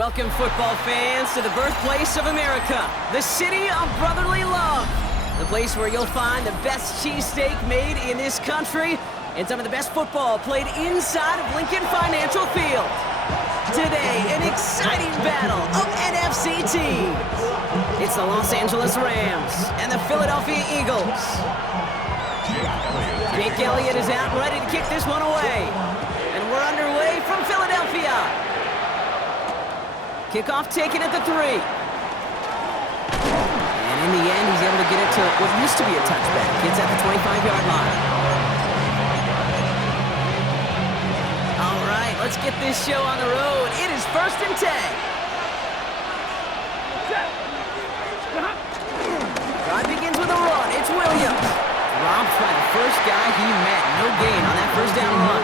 Welcome, football fans, to the birthplace of America, the city of brotherly love. The place where you'll find the best cheesesteak made in this country and some of the best football played inside of Lincoln Financial Field. Today, an exciting battle of NFC teams. It's the Los Angeles Rams and the Philadelphia Eagles. Jake Elliott is out and ready to kick this one away. And we're underway from Philadelphia. Kickoff taken at the 3. And in the end, he's able to get it to what used to be a touchback. It's at the 25-yard line. All right, let's get this show on the road. It is 1st and 10. Drive begins with a run. It's Williams. Robbed by the first guy he met. No gain on that first down run.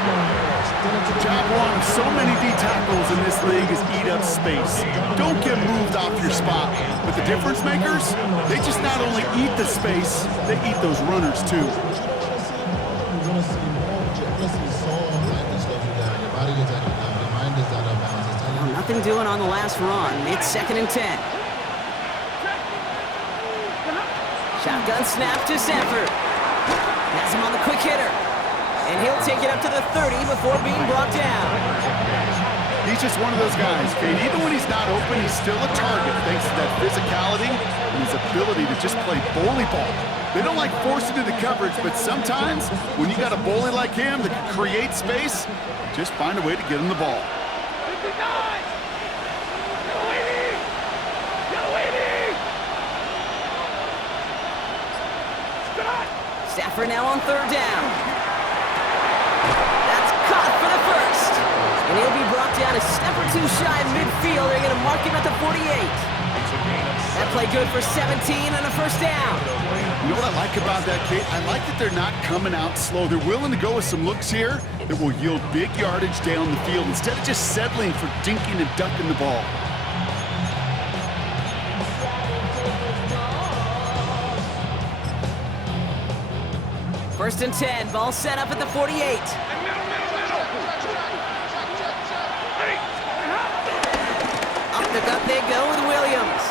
Job one, so many D tackles in this league is eat up space. Don't get moved off your spot. But the difference makers, they just not only eat the space, they eat those runners too. Well, nothing doing on the last run. It's 2nd and 10. Shotgun snap to Sanford. Has him on the quick hitter. And he'll take it up to the 30 before being brought down. He's just one of those guys, Kate. Even when he's not open, he's still a target thanks to that physicality and his ability to just play bully ball. They don't like forcing into coverage, but sometimes when you got a bully like him that can create space, just find a way to get him the ball. Stafford now on 3rd down. That's caught for the first. And he'll be brought down a step or two shy of midfield. They're going to mark him at the 48. That play good for 17 on a first down. You know what I like about that, Kate? I like that they're not coming out slow. They're willing to go with some looks here that will yield big yardage down the field instead of just settling for dinking and ducking the ball. First and 10, ball set up at the 48. Up the gut they go with Williams.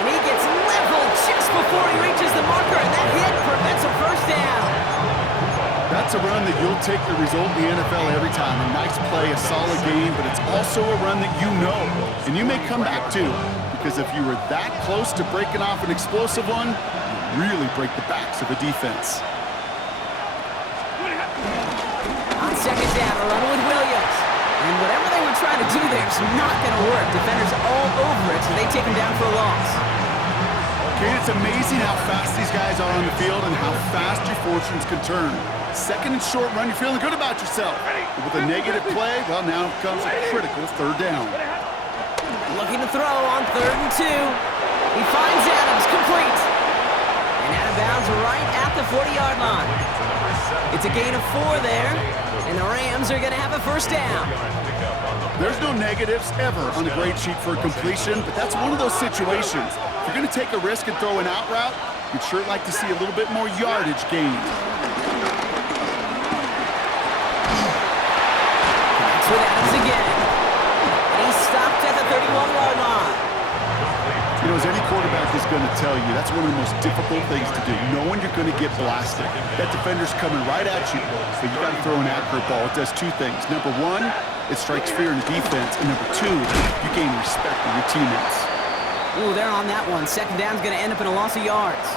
And he gets leveled just before he reaches the marker, and that hit prevents a first down. That's a run that you'll take the result in the NFL every time. A nice play, a solid game, but it's also a run that you know, and you may come back to, because if you were that close to breaking off an explosive one, really break the backs of a defense. On 2nd down, a run with Williams. And whatever they were trying to do there is not going to work. Defenders all over it, so they take him down for a loss. Okay, it's amazing how fast these guys are on the field and how fast your fortunes can turn. 2nd and short run, you're feeling good about yourself. But with a negative play, well, now comes a critical 3rd down. Looking to throw on 3rd and 2. He finds Adams, complete. And out of bounds right at the 40-yard line. It's a gain of 4 there, and the Rams are going to have a first down. There's no negatives ever on a grade sheet for a completion, but that's one of those situations. If you're going to take a risk and throw an out route, you'd sure like to see a little bit more yardage gained. Connects with Adams again. And he's stopped at the 31-yard line. You know, as any quarterback is going to tell you, that's one of the most difficult things to do, knowing you're going to get blasted. That defender's coming right at you, but you got to throw an accurate ball. It does 2 things. Number 1, it strikes fear in the defense, and number 2, you gain respect of your teammates. Ooh, they're on that one. 2nd down's going to end up in a loss of yards.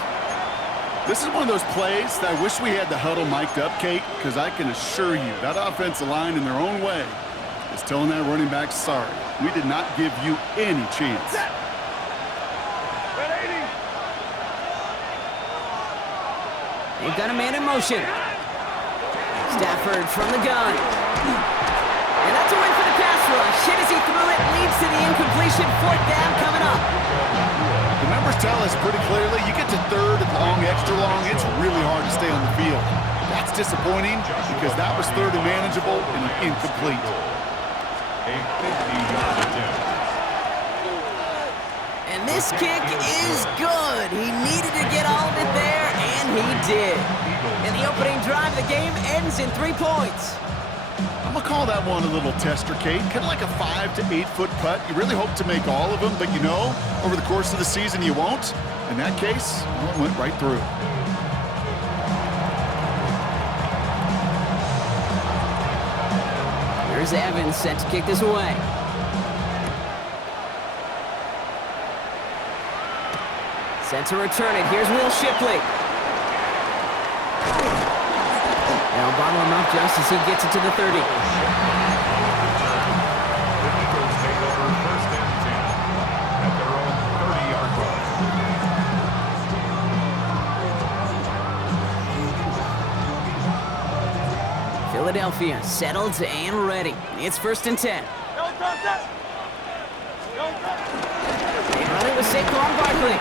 This is one of those plays that I wish we had the huddle mic'd up, Kate, because I can assure you that offensive line in their own way is telling that running back, sorry, we did not give you any chance. They've got a man in motion. Stafford from the gun. And that's a win for the pass rush. Hit as he threw it, leads to the incompletion. 4th down coming up. The numbers tell us pretty clearly, you get to 3rd and long, extra long, it's really hard to stay on the field. That's disappointing because that was 3rd and manageable and incomplete. And this kick is good. He needed to get all of it there, and he did. And the opening drive of the game ends in 3 points. I'm going to call that one a little tester, Kate. Kind of like a 5 to 8 foot putt. You really hope to make all of them, but you know, over the course of the season, you won't. In that case, well, it went right through. Here's Evans set to kick this away. Set to return it. Here's Will Shipley. They'll bottle him up just as he gets it to the 30. Philadelphia settled and ready. It's 1st and 10. They run it with Saquon Barkley.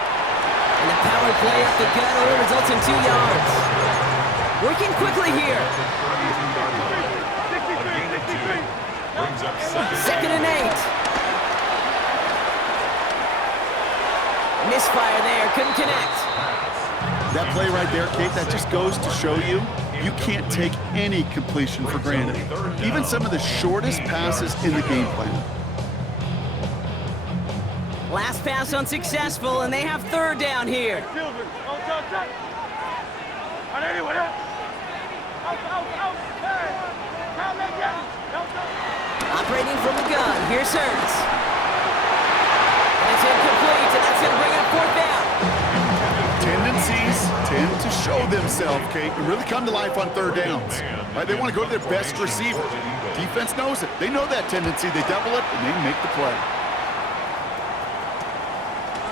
And the power play up the gut only results in 2 yards. Working quickly here. 2nd and 8. Misfire there, couldn't connect. That play right there, Kate, that just goes to show you, you can't take any completion for granted. Even some of the shortest passes in the game plan. Last pass unsuccessful, and they have 3rd down here. Operating from the gun, here's Hurts. And it's incomplete, and that's going to bring up 4th down. Tendencies tend to show themselves, Kate, and really come to life on 3rd downs. Right? They want to go to their best receiver. Defense knows it. They know that tendency. They double it, and they make the play.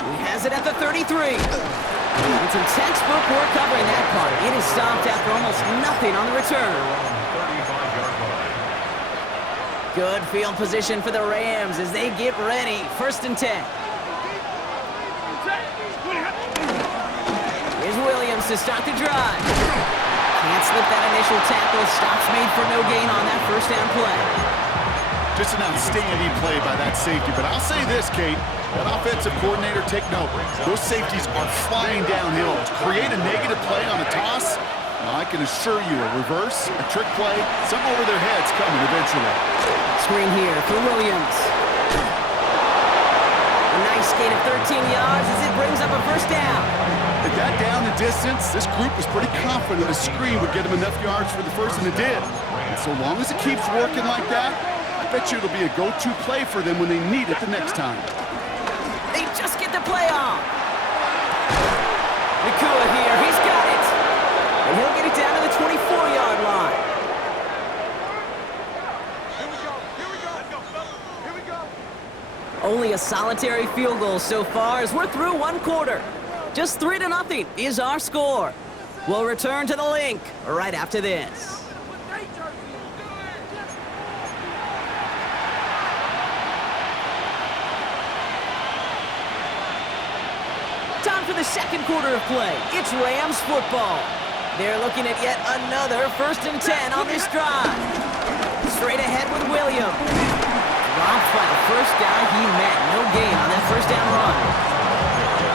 He has it at the 33. It's some textbook work covering that part. It is stopped after almost nothing on the return. Good field position for the Rams as they get ready. 1st and 10. Here's Williams to start the drive. Can't slip that initial tackle. Stops made for no gain on that 1st down play. Just an outstanding play by that safety. But I'll say this, Kate. That offensive coordinator, take note. Those safeties are flying downhill. To create a negative play on a toss, I can assure you a reverse, a trick play, something over their heads coming eventually. Screen here for Williams. A nice gain of 13 yards as it brings up a 1st down. At that down and distance, this group was pretty confident a screen would get them enough yards for the 1st, and it did. And so long as it keeps working like that, I bet you it'll be a go-to play for them when they need it the next time. They just get the play off. Nakua here, he's got it. And he'll get it down to the 24-yard line. Here we go. Only a solitary field goal so far as we're through 1 quarter. Just 3-0 is our score. We'll return to the link right after this. Time for the 2nd quarter of play. It's Rams football. They're looking at yet another 1st and 10 on this drive. Straight ahead with Williams. Dropped by the 1st guy he met. No gain on that 1st down run.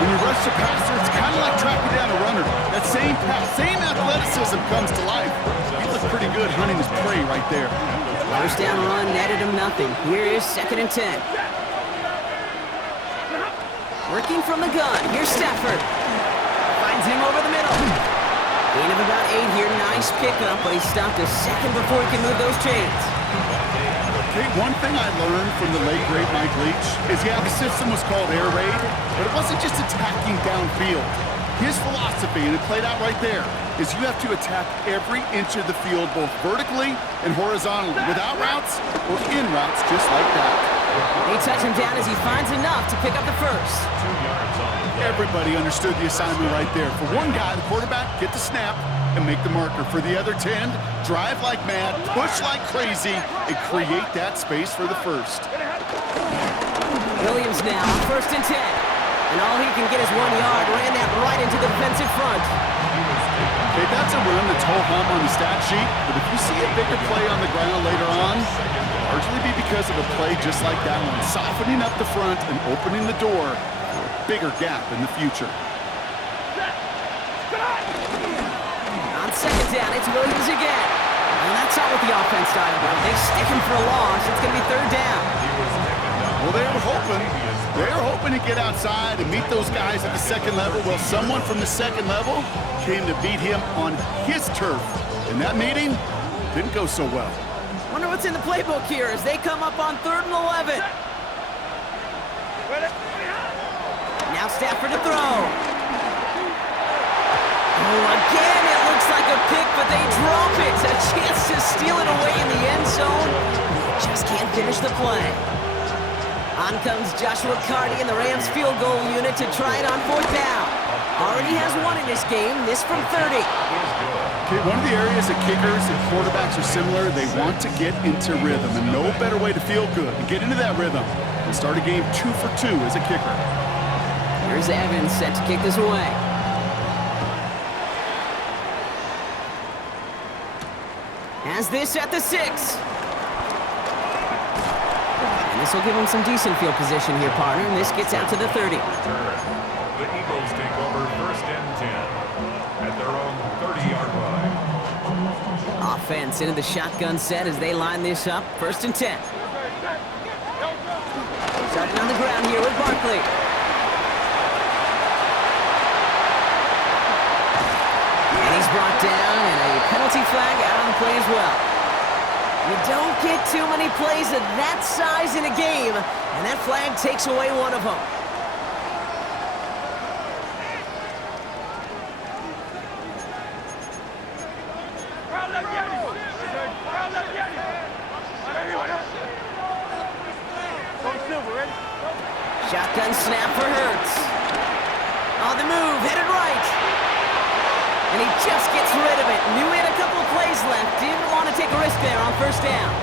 When you rush the passer, it's kind of like tracking down a runner. That same pass, same athleticism comes to life. He looked pretty good hunting his prey right there. 1st down run netted him nothing. Here is 2nd and 10. Working from the gun. Here's Stafford. Finds him over the middle. Gain of about 8 here. Nice pickup, but he stopped a second before he can move those chains. Okay, one thing I learned from the late, great Mike Leach is, yeah, the system was called air raid, but it wasn't just attacking downfield. His philosophy, and it played out right there, is you have to attack every inch of the field, both vertically and horizontally, without routes or in routes, just like that. They touch him down as he finds enough to pick up the 1st. Everybody understood the assignment right there. For one guy, the quarterback, get the snap and make the marker. For the other 10, drive like mad, push like crazy, and create that space for the 1st. Williams now on 1st and 10. And all he can get is 1 yard. Ran that right into the defensive front. Okay, that's a run that's ho-hum on the stat sheet, but if you see a bigger play on the ground later on, largely be because of a play just like that one, softening up the front and opening the door for a bigger gap in the future. On 2nd down, it's Williams again. And that's all with the offense starting. They stick him for a loss. It's going to be third down. Well, they were hoping to get outside and meet those guys at the second level. Well, someone from the second level came to beat him on his turf. And that meeting didn't go so well. Wonder what's in the playbook here as they come up on 3rd and 11. Now Stafford to throw. Oh, again, it looks like a pick, but they drop it. A chance to steal it away in the end zone. Just can't finish the play. On comes Joshua Carty in the Rams field goal unit to try it on 4th down. Already has one in this game, this from 30. Okay, one of the areas that kickers and quarterbacks are similar, they want to get into rhythm, and no better way to feel good and get into that rhythm than start a game 2 for 2 as a kicker. Here's Evans set to kick this away. Has this at the 6. And this will give him some decent field position here, partner, and this gets out to the 30. The Eagles take over 1st and 10 at their own 30-yard line. Offense into the shotgun set as they line this up. 1st and 10. Starting on the ground here with Barkley. And he's brought down, and a penalty flag out on the play as well. You don't get too many plays of that size in a game, and that flag takes away one of them. Shotgun snap for Hurts. On the move, headed right. And he just gets rid of it. Knew he had a couple of plays left. Didn't want to take a risk there on 1st down.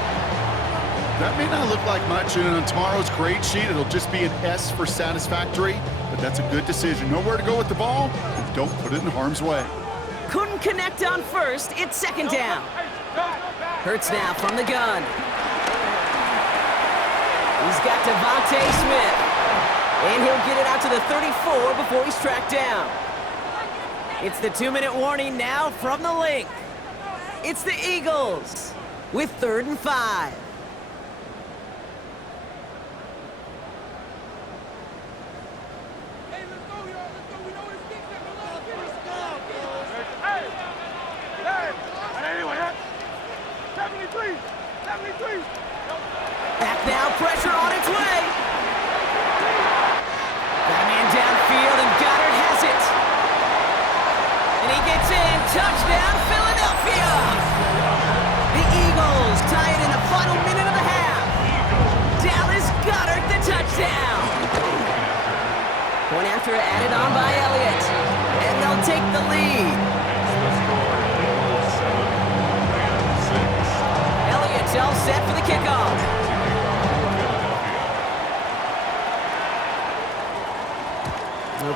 That may not look like much, and on tomorrow's grade sheet, it'll just be an S for satisfactory, but that's a good decision. Nowhere to go with the ball, and don't put it in harm's way. Couldn't connect on 1st. It's 2nd down. Hurts now from the gun. He's got Devontae Smith. And he'll get it out to the 34 before he's tracked down. It's the 2-minute warning now from the link. It's the Eagles with 3rd and 5. Back now, pressure on its way. Got a man downfield, and Goddard has it. And he gets in. Touchdown, Philadelphia! The Eagles tie it in the final minute of the half. Dallas Goddard, the touchdown. Point after added on by Elliott. And they'll take the lead. Elliott's all set for the kickoff.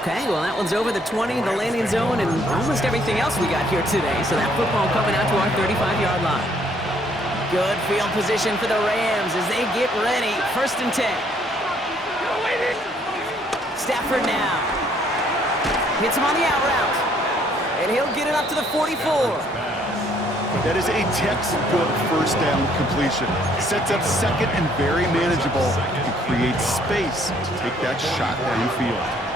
Okay, well, that one's over the 20, the landing zone, and almost everything else we got here today. So that football coming out to our 35-yard line. Good field position for the Rams as they get ready. 1st and 10. Stafford now. Hits him on the out route. And he'll get it up to the 44. That is a textbook 1st down completion. Sets up 2nd and very manageable and creates space to take that shot downfield.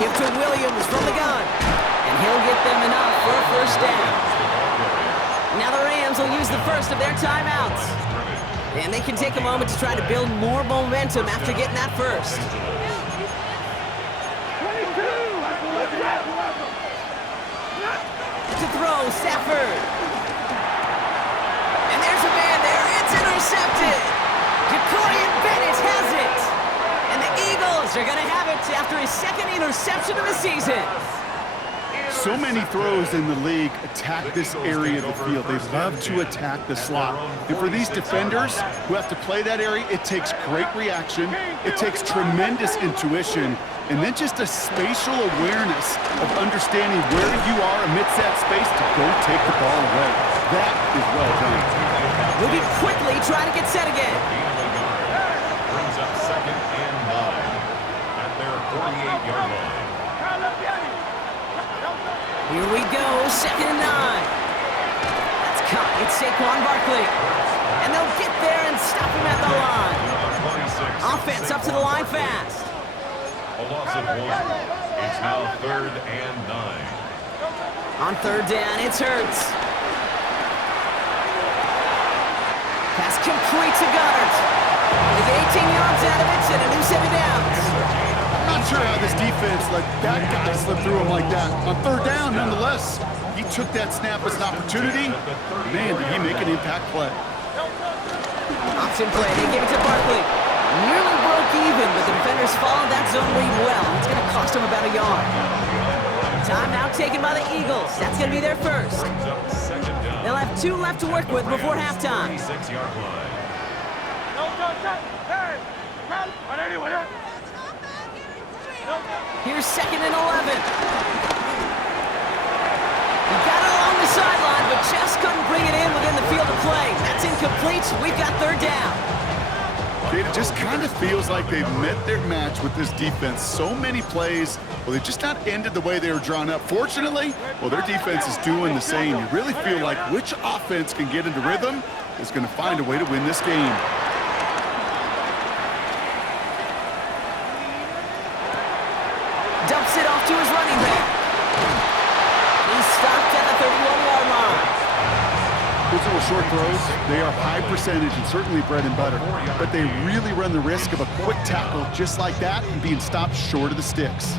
Give to Williams from the gun. And he'll get them enough for a 1st down. Now the Rams will use the first of their timeouts. And they can take a moment to try to build more momentum after getting that first. To throw, Stafford. And there's a man there. It's intercepted. Jacorian Bennett has it. And the Eagles are going to have it after his 2nd interception of the season. So many throws in the league attack this area of the field. They love to attack the slot. And for these defenders who have to play that area, it takes great reaction, it takes tremendous intuition, and then just a spatial awareness of understanding where you are amidst that space to go take the ball away. That is well done. Moving quickly, try to get set again. Brings up 2nd and 9 at their 48-yard line. Here we go, 2nd and 9. It's Saquon Barkley. And they'll get there and stop him at the line. Offense up to the line fast. A loss of 1. It's now 3rd and 9. On 3rd down, it's Hurts. Pass complete to Goddard. They get 18 yards out of it and a new 7 downs. I'm not sure how this defense let that guy slip through him like that. On 3rd down, nonetheless, he took that snap as an opportunity. Man, did he make an impact play. Option play, they give it to Barkley. Nearly broke even, but the defenders followed that zone read well. It's going to cost them about a yard. Timeout taken by the Eagles. That's going to be their first. They'll have 2 left to work with before halftime. 26-yard line. Here's 2nd and 11. He got it along the sideline, but just couldn't bring it in within the field of play. That's incomplete. We've got 3rd down. It just kind of feels like they've met their match with this defense. So many plays, well, they just not ended the way they were drawn up. Fortunately, well, their defense is doing the same. You really feel like which offense can get into rhythm is going to find a way to win this game. Dumps it off to his running back. He's stopped at the 31-yard line. Those little short throws, they are high percentage and certainly bread and butter, but they really run the risk of a quick tackle just like that and being stopped short of the sticks.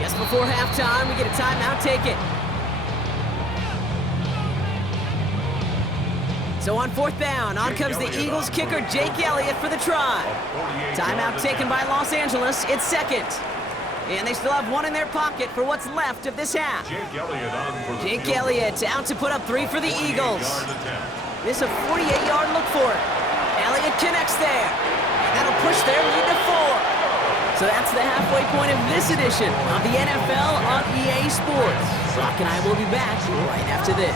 Just before halftime, we get a timeout taken. So on 4th down, on comes the Eagles kicker, Jake Elliott, for the try. Timeout taken by Los Angeles. It's 2nd. And they still have 1 in their pocket for what's left of this half. Jake Elliott out to put up 3 for the Eagles. This is a 48-yard look for it. Elliott connects there. And that'll push their lead to 4. So that's the halfway point of this edition of the NFL on EA Sports. Brock and I will be back right after this.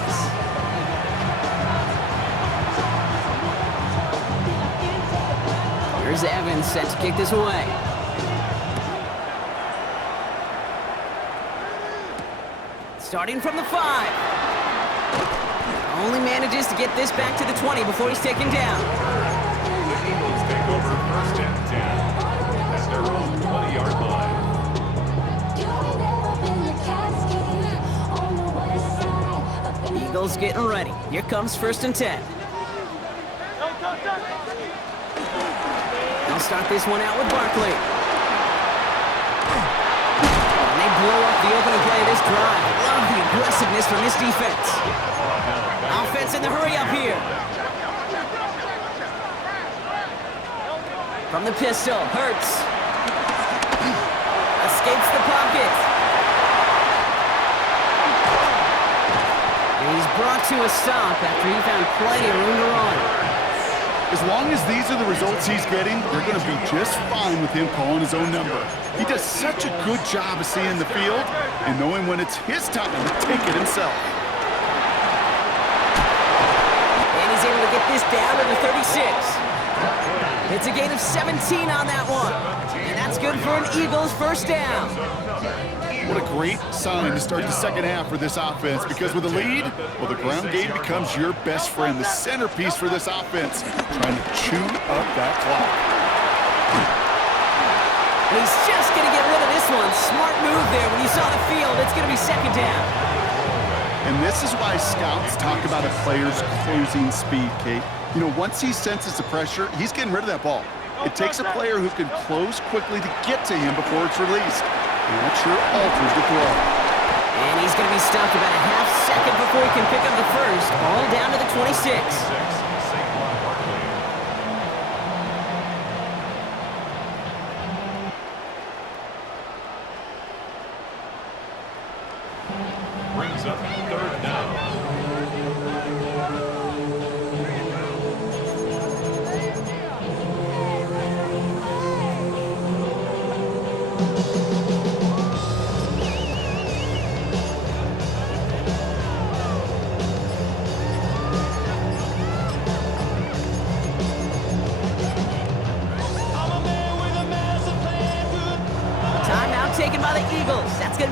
Here's Evans set to kick this away. Starting from the 5. Only manages to get this back to the 20 before he's taken down. The Eagles take over 1st and 10 at their own 20-yard line. Eagles getting ready. Here comes 1st and 10. They'll start this one out with Barkley. And they blow up the opening play of this drive. Love the aggressiveness from this defense. Offense in the hurry up here. From the pistol, Hurts. Escapes the pocket. And he's brought to a stop after he found plenty of room to run. As long as these are the results he's getting, they're going to be just fine with him calling his own number. He does such a good job of seeing the field and knowing when it's his time to take it himself. And he's able to get this down to the 36. It's a gain of 17 on that one. And that's good for an Eagles 1st down. What a great sign to start the 2nd half for this offense, because with a lead, well, the ground game becomes your best friend, the centerpiece for this offense, trying to chew up that clock. And he's just going to get rid of this one. Smart move there. When you saw the field, it's going to be 2nd down. And this is why scouts talk about a player's closing speed, Kate. You know, once he senses the pressure, he's getting rid of that ball. It takes a player who can close quickly to get to him before it's released. And that sure alters the throw. And he's going to be stopped about a half second before he can pick up the first. All down to the 26. Brings up 3rd down.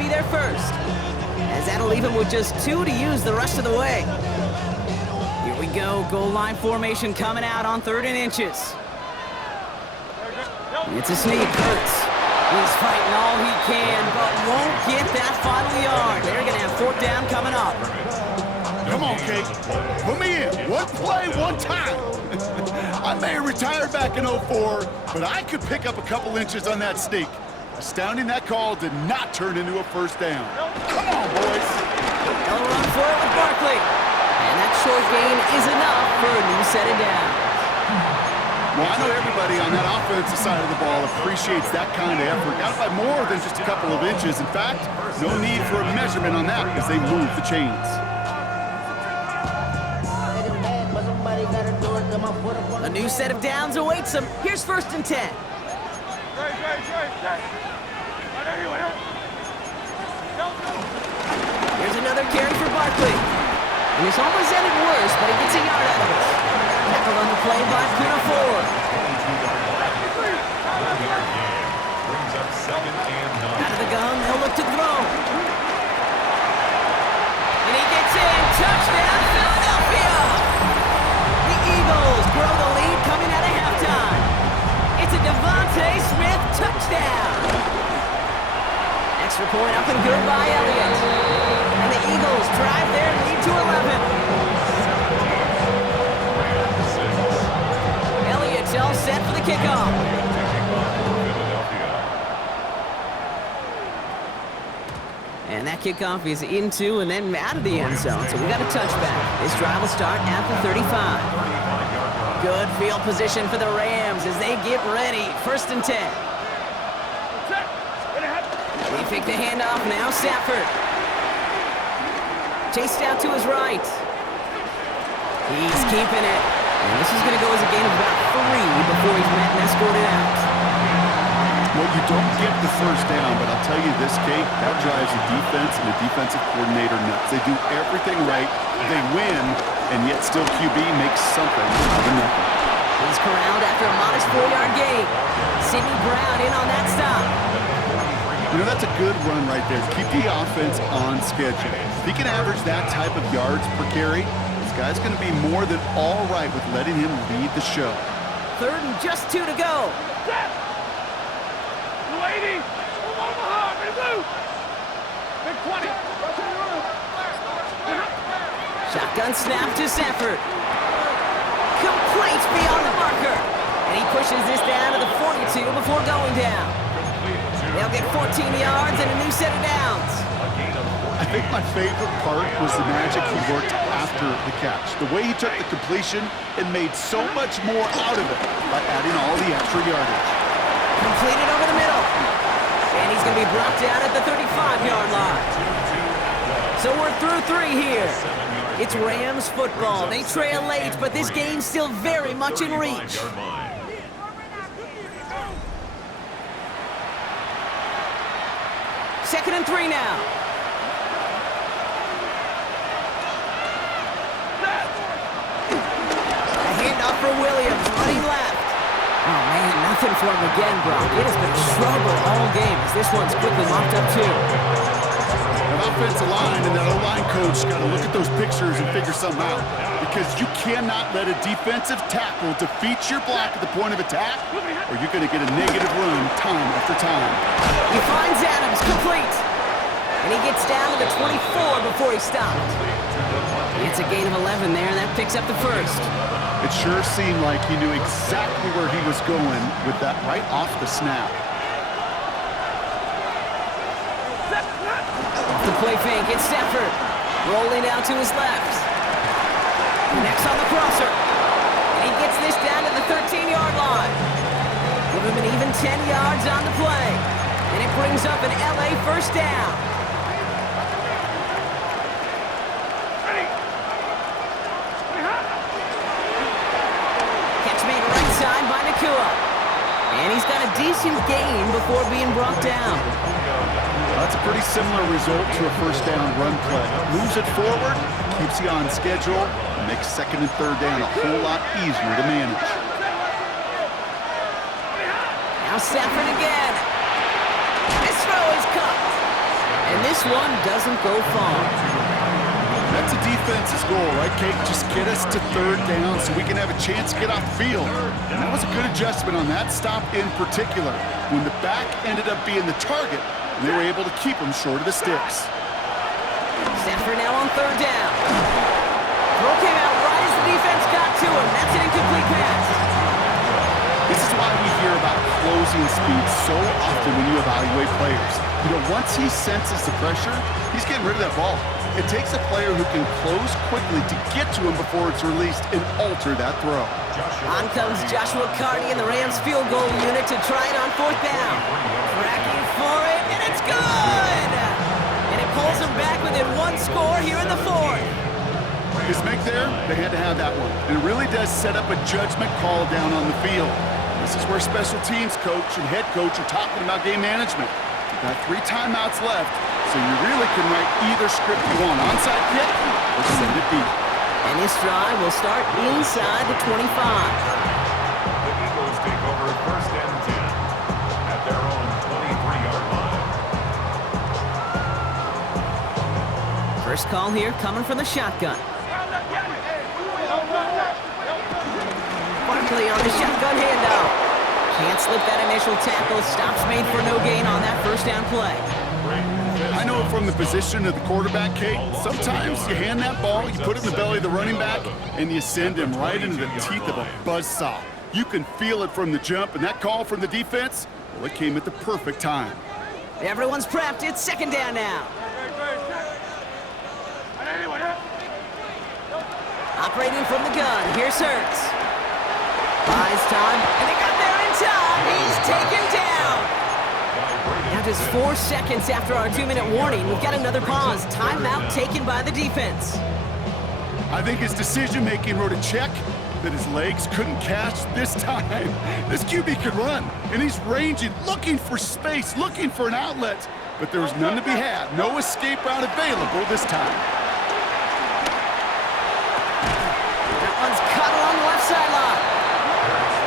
be their first, as that'll leave him with just 2 to use the rest of the way. Here we go, goal line formation coming out on 3rd and inches. It's a sneak, Hurts. He's fighting all he can, but won't get that final yard. They're going to have 4th down coming up. Come on, Kate. Put me in. One play, one time. I may have retired back in '04, but I could pick up a couple inches on that sneak. Astounding that call did not turn into a 1st down. Come on, boys. They'll run for it with Barkley. And that short gain is enough for a new set of downs. Well, I know everybody on that offensive side of the ball appreciates that kind of effort. Got it by more than just a couple of inches. In fact, no need for a measurement on that as they move the chains. A new set of downs awaits them. Here's 1st and 10. Here's another carry for Barkley. And it's almost ended worse, but he gets a yard out of it. Tackled on the play by Pinafore. Out of the gun, they'll look to throw. And he gets in. Touchdown, Philadelphia! The Eagles grow the lead coming out of halftime. It's a Devontae Smith touchdown. Extra point up and good by Elliott. And the Eagles drive their lead to 11. Elliott's all set for the kickoff. And that kickoff is into and then out of the end zone, so we got a touchback. This drive will start at the 35. Good field position for the Rams as they get ready. 1st and 10. They fake the handoff now. Stafford. Chased out to his right. He's keeping it. And this is going to go as a gain of about 3 before he's met and escorted out. Well, you don't get the 1st down, but I'll tell you this, Kate, that drives the defense and the defensive coordinator nuts. They do everything right, they win, and yet still QB makes something out of nothing. He's corralled after a modest 4-yard gain. Sidney Brown in on that stop. You know, that's a good run right there. Keep the offense on schedule. If he can average that type of yards per carry, this guy's going to be more than all right with letting him lead the show. 3rd and just 2 to go. Shotgun snap to Stafford. Complete beyond the marker. And he pushes this down to the 42 before going down. They'll get 14 yards and a new set of downs. I think my favorite part was the magic he worked after the catch. The way he took the completion and made so much more out of it by adding all the extra yardage. Completed over the middle. And he's going to be brought down at the 35-yard line. So we're through 3 here. It's Rams football. They trail late, but this game's still very much in reach. 2nd and 3 now. A handoff for Williams, running left. Oh, man, nothing for him again, Brock. It has been a struggle all game as this one's quickly mopped up, too. That offensive line and that O-line coach got to look at those pictures and figure something out, because you cannot let a defensive tackle defeat your block at the point of attack, or you're going to get a negative run time after time. He finds Adams, complete. And he gets down to the 24 before he stopped. It's a gain of 11 there, and that picks up the 1st. It sure seemed like he knew exactly where he was going with that right off the snap. Off the play fake, it's Stafford. Rolling out to his left. Connects on the crosser. And he gets this down to the 13-yard line. Give him an even 10 yards on the play. And it brings up an LA 1st down. And he's got a decent gain before being brought down. That's a pretty similar result to a 1st down run play. Moves it forward, keeps you on schedule, and makes 2nd and 3rd down a whole lot easier to manage. Now Stafford again. This throw is caught. And this one doesn't go far. That's a defense's goal, right, Kate? Just get us to third down so we can have a chance to get off the field. And that was a good adjustment on that stop in particular, when the back ended up being the target, and they were able to keep him short of the sticks. Stafford now on third down. Throw came out right as the defense got to him. That's an incomplete pass. This is why we hear about closing speed so often when you evaluate players. You know, once he senses the pressure, he's getting rid of that ball. It takes a player who can close quickly to get to him before it's released and alter that throw. On comes Joshua Carney in the Rams field goal unit to try it on fourth down. Tracking for it, and it's good! And it pulls him back within one score here in the fourth. His make there, they had to have that one. And it really does set up a judgment call down on the field. This is where special teams coach and head coach are talking about game management. You've got 3 timeouts left, so you really can write either script you want. Onside kick or send it deep. And this drive will start inside the 25. The Eagles take over first and 10 at their own 23-yard line. First call here coming from the shotgun. Barkley on the shotgun handoff. Can't slip that initial tackle. Stops made for no gain on that first down play. I know from the position of the quarterback, Kate, sometimes you hand that ball, you put it in the belly of the running back, and you send him right into the teeth of a buzzsaw. You can feel it from the jump, and that call from the defense, well, it came at the perfect time. Everyone's prepped. It's second down now. Operating from the gun. Here's Hurts. Buys time, and they got there in time. He's taken down. Now just 4 seconds after our 2-minute warning, we've got another pause. Timeout taken by the defense. I think his decision-making wrote a check that his legs couldn't catch this time. This QB could run, and he's ranging, looking for space, looking for an outlet. But there was none to be had. No escape route available this time. That one's cut along the left sideline.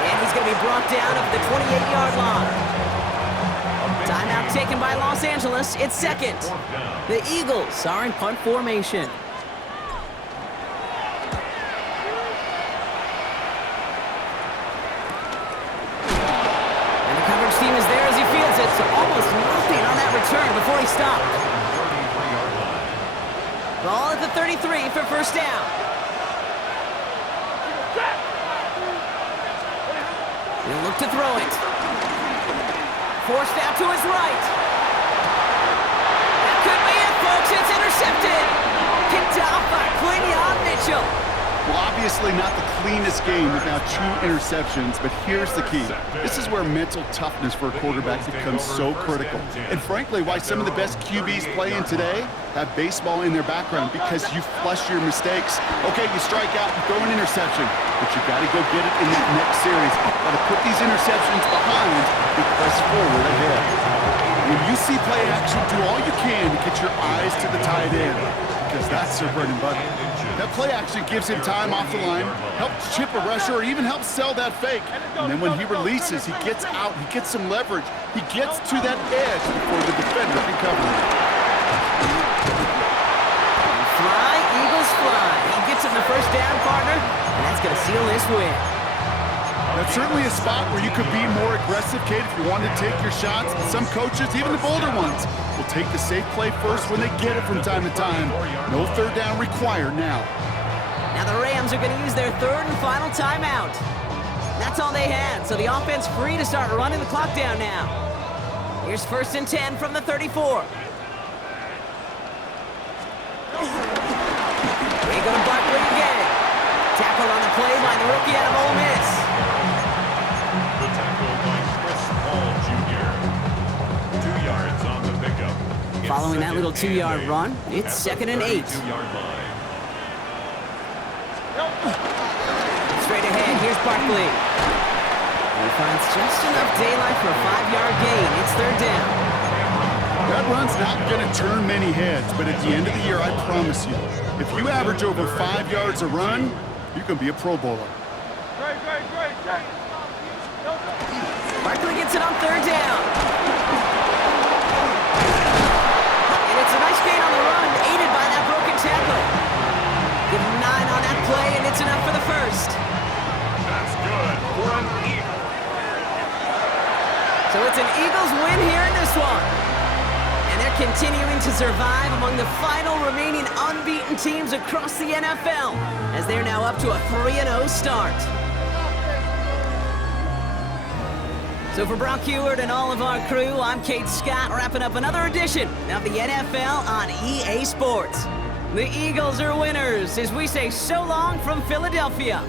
And he's going to be brought down at the 28-yard line. Timeout taken by Los Angeles. It's second. The Eagles are in punt formation. And the coverage team is there as he fields it, so almost nothing on that return before he stopped. Ball at the 33 for first down. He'll look to throw it. Forced out to his right. That could be it, folks. It's intercepted. Picked off by Quinion Mitchell. Well, obviously not the cleanest game without 2 interceptions, but here's the key. This is where mental toughness for a quarterback becomes so critical. And frankly, why some of the best QBs playing today have baseball in their background, because you flush your mistakes. Okay, you strike out and throw an interception, but you got to go get it in that next series. Got to put these interceptions behind and press forward ahead. When you see play action, do all you can to get your eyes to the tight end, because that's their bread and butter. That play action gives him time off the line, helps chip a rusher, or even helps sell that fake. And then when he releases, he gets out, he gets some leverage. He gets to that edge before the defender can cover him. Fly, Eagles fly. He gets him the first down, partner, and that's going to seal this win. That's certainly a spot where you could be more aggressive, Kate, if you wanted to take your shots. Some coaches, even the bolder ones, will take the safe play first when they get it from time to time. No third down required now. Now the Rams are going to use their third and final timeout. That's all they had, so the offense free to start running the clock down now. Here's first and 10 from the 34. They go to Barkley again. Tackled on the play by the rookie out of Ole Miss. The tackle by Chris Paul Jr. 2 yards on the pickup. Following that little 2-yard run, it's second and 8. Straight ahead, here's Barkley. He finds just enough daylight for a 5-yard gain. It's third down. That run's not going to turn many heads, but at the end of the year, I promise you, if you average over 5 yards a run, you can be a Pro Bowler. Barkley gets it on third down. And it's a continuing to survive among the final remaining unbeaten teams across the NFL, as they're now up to a 3-0 start. So for Brock Heward and all of our crew, I'm Kate Scott, wrapping up another edition of the NFL on EA Sports. The Eagles are winners as we say so long from Philadelphia.